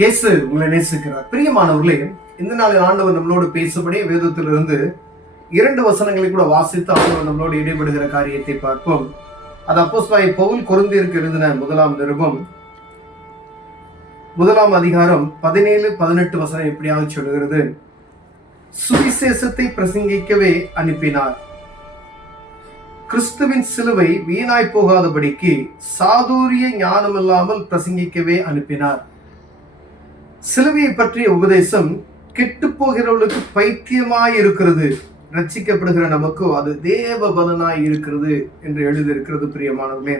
இயேசு உங்களை நேசிக்கிறார். பிரியமானவர்களே, இந்த நாளில் ஆண்டவர் நம்மளோடு பேசும்படி வேதத்திலிருந்து 2 வசனங்களை கூட வாசித்து ஆண்டவர் நம்மளோடு இடைபடுகிற காரியத்தை பார்ப்போம். அது அப்போஸ்தலனாகிய பவுல் கொரிந்தியருக்கு எழுதின 1 நிருபம் 1 அதிகாரம் 17-18 வசனம் எப்படியாக சொல்லுகிறது. சுவிசேஷத்தை பிரசங்கிக்கவே அனுப்பினார். கிறிஸ்துவின் சிலுவை வீணாய் போகாதபடிக்கு சாதுரிய ஞானம் இல்லாமல் பிரசங்கிக்கவே அனுப்பினார். சிலுவையை பற்றிய உபதேசம் கெட்டு போகிறவர்களுக்கு பைத்தியமாய் இருக்கிறது, ரட்சிக்கப்படுகிற நமக்கு அது தேவ பலனாய் இருக்கிறது என்று எழுதியிருக்கிறது. பிரியமானவர்களே,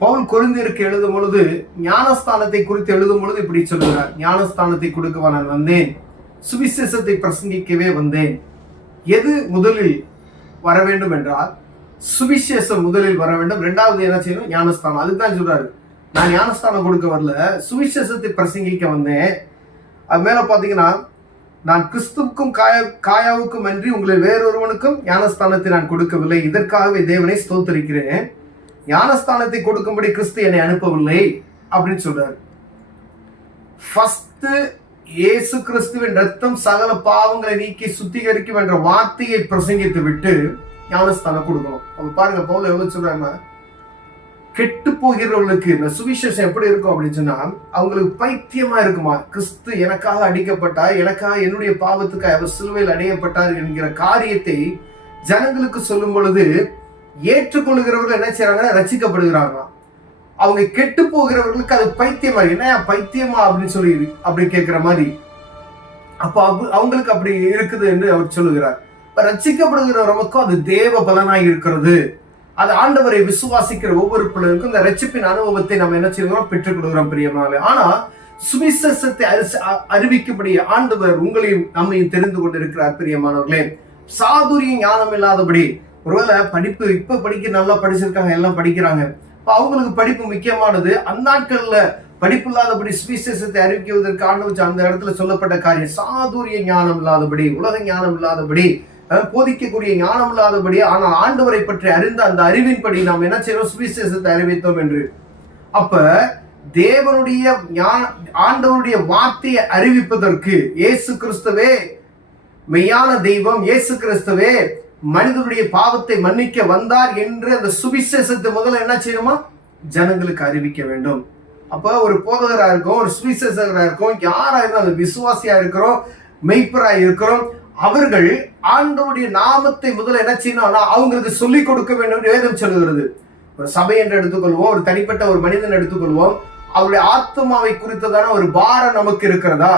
பவுல் கொரிந்தியருக்கு எழுதும் பொழுது ஞானஸ்தானத்தை குறித்து எழுதும் பொழுது இப்படி சொல்கிறார். ஞானஸ்தானத்தை கொடுக்கவா நான் வந்தேன், சுவிசேஷத்தை பிரசங்கிக்கவே வந்தேன். எது முதலில் வர வேண்டும் என்றால் சுவிசேஷம் முதலில் வர வேண்டும். 2வது என்ன செய்யணும்? ஞானஸ்தானம். அதுதான் சொல்றாரு. நான் ஞானஸ்தானம் கொடுக்க வரல, சுவிசேஷத்தை பிரசங்கிக்க வந்தேன். அது மேல பாத்தீங்கன்னா, நான் கிறிஸ்துவுக்கும் காயாவுக்கும் அன்றி உங்களில் வேறொருவனுக்கும் ஞானஸ்தானத்தை நான் கொடுக்கவில்லை, இதற்காகவே தேவனை ஸ்தோத்திரிக்கிறேன். ஞானஸ்தானத்தை கொடுக்கும்படி கிறிஸ்து என்னை அனுப்பவில்லை அப்படின்னு சொல்றாரு. ஃபர்ஸ்ட் இயேசு கிறிஸ்துவின் ரத்தம் சகல பாவங்களை நீக்கி சுத்திகரிக்கும் என்ற வார்த்தையை பிரசங்கித்து விட்டு ஞானஸ்தானம் கொடுக்கணும். அவங்க பாருங்க, பவுல் எவ்வளவு சொல்றாங்க, கெட்டு போகிறவர்களுக்கு இந்த சுவிசேஷம் எப்படி இருக்கும் அப்படின்னு சொன்னா, அவங்களுக்கு பைத்தியமா இருக்குமா. கிறிஸ்து எனக்காக அடிக்கப்பட்டார், எனக்காக என்னுடைய பாவத்துக்காக அவர் சிலுவையில் அடையப்பட்டார் என்கிற காரியத்தை ஜனங்களுக்கு சொல்லும் பொழுது ஏற்றுக்கொள்கிறவர்கள் என்ன செய்யறாங்கன்னா ரட்சிக்கப்படுகிறாங்களாம். அவங்க கெட்டு போகிறவர்களுக்கு அது பைத்தியமா, என்ன பைத்தியமா அப்படின்னு சொல்லி அப்படி கேட்கிற மாதிரி. அப்ப அவங்களுக்கு அப்படி இருக்குது என்று அவர் சொல்லுகிறார். ரட்சிக்கப்படுகிற நமக்கும் அது தேவ பலனாய் இருக்கிறது. அது ஆண்டவரை விசுவாசிக்கிற ஒவ்வொரு பிள்ளைகளுக்கும் இந்த ரட்சிப்பின் அனுபவத்தை நம்ம என்ன செய்யறோம்? பெற்றுக் கொடுக்கிறோம் பிரியமானவர்களே. ஆனா சுவிசேஷத்தை அறிவிக்கும்படி ஆண்டவர் உங்களையும் நம்மையும் தெரிந்து கொண்டிருக்கிறார் பிரியமானவர்களே. சாதுரிய ஞானம் இல்லாதபடி, ஒருவேளை படிப்பு இப்ப படிக்க நல்லா படிச்சிருக்காங்க, எல்லாம் படிக்கிறாங்க, அவங்களுக்கு படிப்பு முக்கியமானது. அந்நாட்கள்ல படிப்பு இல்லாதபடி சுவிசேஷத்தை அறிவிக்குவதற்கு ஆண்டவர் அந்த இடத்துல சொல்லப்பட்ட காரியம் சாதுரிய ஞானம் இல்லாதபடி, உலக ஞானம் இல்லாதபடி, போதிக்கக்கூடிய ஞானம் இல்லாதபடி, ஆனால் ஆண்டவரை பற்றி அறிந்த அந்த அறிவின்படி நாம் என்ன செய்யறோம்? சுவிசேஷத்தை அறிவித்தோம் என்று. அப்ப தேவனுடைய ஆண்டவருடைய வார்த்தையை அறிவிப்பதற்கு இயேசு கிறிஸ்துவே மெய்யான தெய்வம், இயேசு கிறிஸ்துவே மனிதனுடைய பாவத்தை மன்னிக்க வந்தார் என்று அந்த சுவிசேஷத்தை முதல்ல என்ன செய்யணுமா? ஜனங்களுக்கு அறிவிக்க வேண்டும். அப்ப ஒரு போதகரா இருக்கும், ஒரு சுவிசேஷகரா இருக்கும், யாரா இருந்தாலும் விசுவாசியா இருக்கிறோம், மெய்ப்பரா இருக்கிறோம், அவர்கள் ஆண்டவருடைய நாமத்தை முதல்ல என்ன செய்யணும்னா அவங்களுக்கு சொல்லிக் கொடுக்க வேண்டும் என்று வேதம் சொல்லுகிறது. ஒரு சபை என்று எடுத்துக்கொள்வோம், ஒரு தனிப்பட்ட ஒரு மனிதன் எடுத்துக்கொள்வோம். அவருடைய ஆத்மாவை குறித்ததான ஒரு பாரம் நமக்கு இருக்கிறதா?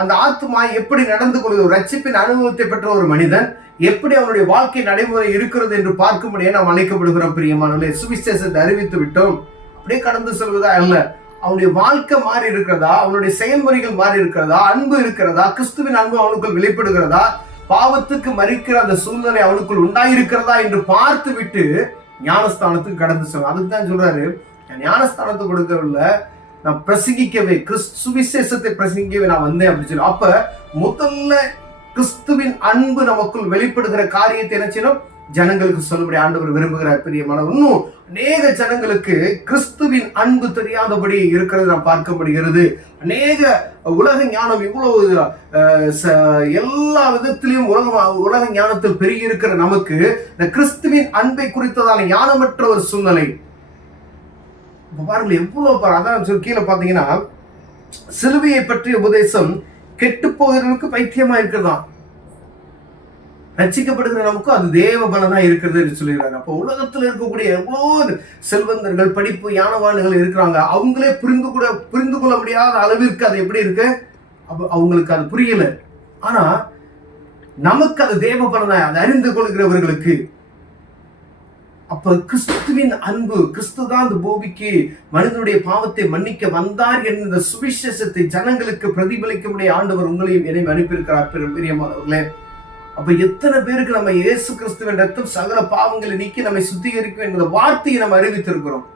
அந்த ஆத்மா எப்படி நடந்து கொள்வது? ரட்சிப்பின் அனுபவத்தை பெற்ற ஒரு மனிதன் எப்படி அவனுடைய வாழ்க்கை நடைமுறை இருக்கிறது என்று பார்க்கும்படியே நாம் அழைக்கப்படுகிறோம் பிரியமானவர்களே. சுவிசேஷத்தை அறிவித்து விட்டோம், அப்படியே கடந்து செல்வதா அல்ல. அவனுடைய வாழ்க்கை மாறி இருக்கிறதா? அவனுடைய செயல்முறைகள் மாறி இருக்கிறதா? அன்பு இருக்கிறதா? கிறிஸ்துவின் அன்பு அவனுக்குள் வெளிப்படுகிறதா? பாவத்துக்கு மறிக்கிற அந்த சூழ்நிலை அவனுக்குள் உண்டாயிருக்கிறதா என்று பார்த்து விட்டு ஞானஸ்தானத்துக்கு கடந்து செல்லும். அதுக்கு தான் சொல்றாரு, ஞானஸ்தானத்தை கொடுக்கவில்லை, நான் பிரசங்கிக்கவே, சுவிசேஷத்தை பிரசங்கிக்கவே நான் வந்தேன் அப்படின்னு சொல்லி. அப்ப முதல்ல கிறிஸ்துவின் அன்பு நமக்குள் வெளிப்படுகிற காரியத்தை என்ன செய்யணும்? ஜனங்களுக்கு சொல்லும்படி ஆண்டவர் விரும்புகிறார் பிரியமானவர். இன்னும் அநேக ஜனங்களுக்கு கிறிஸ்துவின் அன்பு தெரியாதபடி இருக்கிறது நாம் பார்க்க முடிகிறது. அநேக உலக ஞானம் இவ்வளவு எல்லா விதத்திலையும் உலக ஞானத்தில் பெருகி இருக்கிற நமக்கு இந்த கிறிஸ்துவின் அன்பை குறித்ததான ஞானமற்ற ஒரு சூழ்நிலை. பாருங்கள் எவ்வளவு. அதான் கீழே பாத்தீங்கன்னா, சிலுவையை பற்றிய உபதேசம் கெட்டு போகிறவர்களுக்கு பைத்தியமா இருக்கிறதா, ரட்சிக்கப்படுகிற நமக்கு அது தேவ பலனா இருக்கிறது என்று சொல்லுகிறாங்க. அப்போ உலகத்தில் இருக்கக்கூடிய எவ்வளோ செல்வந்தர்கள், படிப்பு ஞானவான்கள் இருக்கிறாங்க, அவங்களே புரிந்து கொள்ள முடியாத அளவிற்கு அது எப்படி இருக்கு? அவங்களுக்கு அது புரியல. ஆனா நமக்கு அது தேவ பலனா, அதை அறிந்து கொள்கிறவர்களுக்கு. அப்ப கிறிஸ்துவின் அன்பு, கிறிஸ்து தான் அந்த பூமிக்கு மனிதனுடைய பாவத்தை மன்னிக்க வந்தார் என்ற சுவிசேஷத்தை ஜனங்களுக்கு பிரதிபலிக்கும்படியே ஆண்டவர் உங்களையும் என்னையும் அனுப்பியிருக்கிறார் பிரியமானவர்களே. அப்ப எத்தனை பேருக்கு நம்ம இயேசு கிறிஸ்துவின் ரத்தம் சகல பாவங்களை நீக்கி நம்மை சுத்திகரிக்கும் என்ற வார்த்தையை நம்ம அறிவித்திருக்கிறோம்.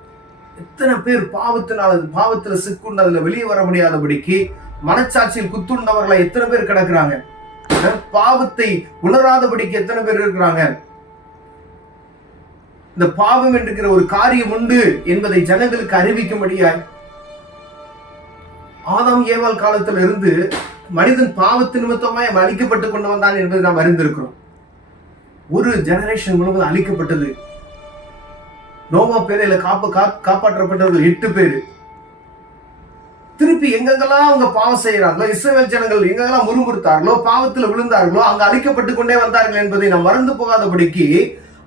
எத்தனை பேர் பாவத்துல சிக்குண்டு அதுல வெளியே வர முடியாதபடிக்கு மனச்சாட்சியில் குத்துண்டவர்களை எத்தனை பேர் கிடக்குறாங்க? பாவத்தை உணராதபடிக்கு எத்தனை பேர் இருக்கிறாங்க? இந்த பாவம் என்கிற ஒரு காரியம் உண்டு என்பதை ஜனங்களுக்கு அறிவிக்கும்படியாய் ஆதாம் ஏவாள் காலத்துல இருந்து மனிதன் பாவத்து நிமித்தமாய் அழிக்கப்பட்டு கொண்டு வந்தான் என்பதை நாம் அறிந்திருக்கிறோம். ஒரு ஜெனரேஷன் முழுவதும் அழிக்கப்பட்டது. நோவா பேரையில காப்பாற்றப்பட்டவர்கள் 8 பேரு. திருப்பி எங்கெங்கெல்லாம் அவங்க பாவம் செய்யறாங்களோ, இஸ்ரவேல் ஜனங்கள் எங்கெல்லாம் முறுமுறுத்தார்களோ, பாவத்துல விழுந்தார்களோ, அங்க அழிக்கப்பட்டு கொண்டே வந்தார்கள் என்பதை நாம் மறந்து போகாதபடிக்கு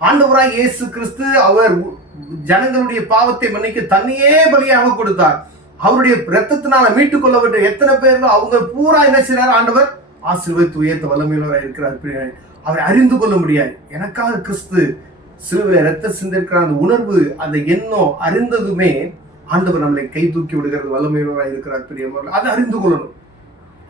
ஆண்டவராய் இயேசு கிறிஸ்து அவர் ஜனங்களுடைய பாவத்தை மன்னிக்க தன்னையே பலியாக கொடுத்தார். அவருடைய இரத்தத்தினால மீட்டுக் கொள்ளப்பட்ட எத்தனை பேர்கள் அவங்க பூரா என்ன செய்யறாரு? ஆண்டவர் ஆசீர்வதித்து உயர்த்த வல்லமையுள்ளவராய் இருக்கிறார். அவரை அறிந்து கொள்ள முடியாது. எனக்காக கிறிஸ்து சிலுவையில ரத்தம் சிந்திருக்கிற அந்த உணர்வு, அந்த எண்ணம் அறிந்ததுமே ஆண்டவர் நம்மளை கை தூக்கி விடுகிறது வல்லமையுள்ளவராய் இருக்கிறார். பிரியமானவர்களே, அதை அறிந்து கொள்ளணும்.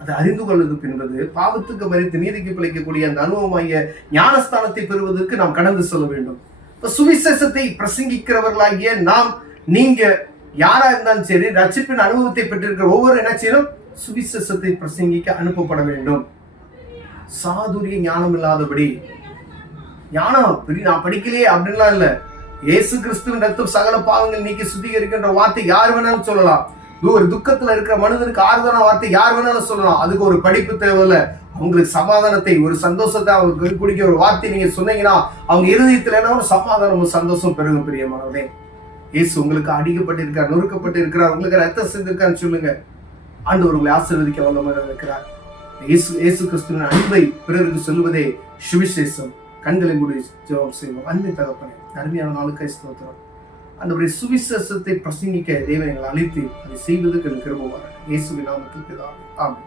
அதை அறிந்து கொள்வது என்பது பாவத்துக்கு மரித்து நீதிக்கு பிழைக்கக்கூடிய அந்த அனுபவமாகிய ஞானஸ்தானத்தை பெறுவதற்கு நாம் கடந்து செல்ல வேண்டும். இப்ப சுவிசேஷத்தை பிரசங்கிக்கிறவர்களாகிய நாம், நீங்க யாரா இருந்தாலும் சரி, ரட்சிப்பின் அனுபவத்தை பெற்றிருக்கிற ஒவ்வொரு என்ன செய்யணும்? சுவிசேஷத்தை பிரசங்கிக்க அனுப்பப்பட வேண்டும். சாதுரிய ஞானம் இல்லாதபடி, ஞானம் நான் படிக்கலையே அப்படின்லாம் இல்ல. இயேசு கிறிஸ்துவின் ரத்தம் சகல பாவங்கள் நீக்கி சுத்திகரிக்கின்ற வார்த்தை யார் வேணாலும் சொல்லலாம். ஒரு துக்கத்துல இருக்கிற மனிதனுக்கு ஆறுதலான வார்த்தை யார் வேணாலும் சொல்லலாம். அதுக்கு ஒரு படிப்பு தேவையில்ல. அவங்களுக்கு சமாதானத்தை, ஒரு சந்தோஷத்தை அவங்களுக்கு குடிக்க ஒரு வார்த்தை நீங்க சொன்னீங்கன்னா அவங்க இருதயத்துல என்ன ஒரு சமாதானம், சந்தோஷம் பெருகும். பிரியமானவரே, இயேசு உங்களுக்கு அடிக்கப்பட்டிருக்கார், நொறுக்கப்பட்டு இருக்கிறார், உங்களுக்கு ரத்தம் சிந்திருக்கான்னு சொல்லுங்க. ஆண்டவர் உங்களை ஆசீர்வதிக்க வல்லமையாக இருக்கிறார். இயேசு கிறிஸ்துவின் அன்பை பிறருக்கு சொல்லுவதே சுவிசேஷம். கண்களை மூடி ஜெபம் செய்வோம். அன்பை தகப்பனே, அருமையான நாளுக்காய் ஸ்தோத்திரம். அந்த சுவிசேஷத்தை பிரசங்கிக்க தேவனை அழைத்து அதை செய்வதற்கு கிருபை வர இயேசுவின் நாமத்தில் பிதாவே, ஆமென்.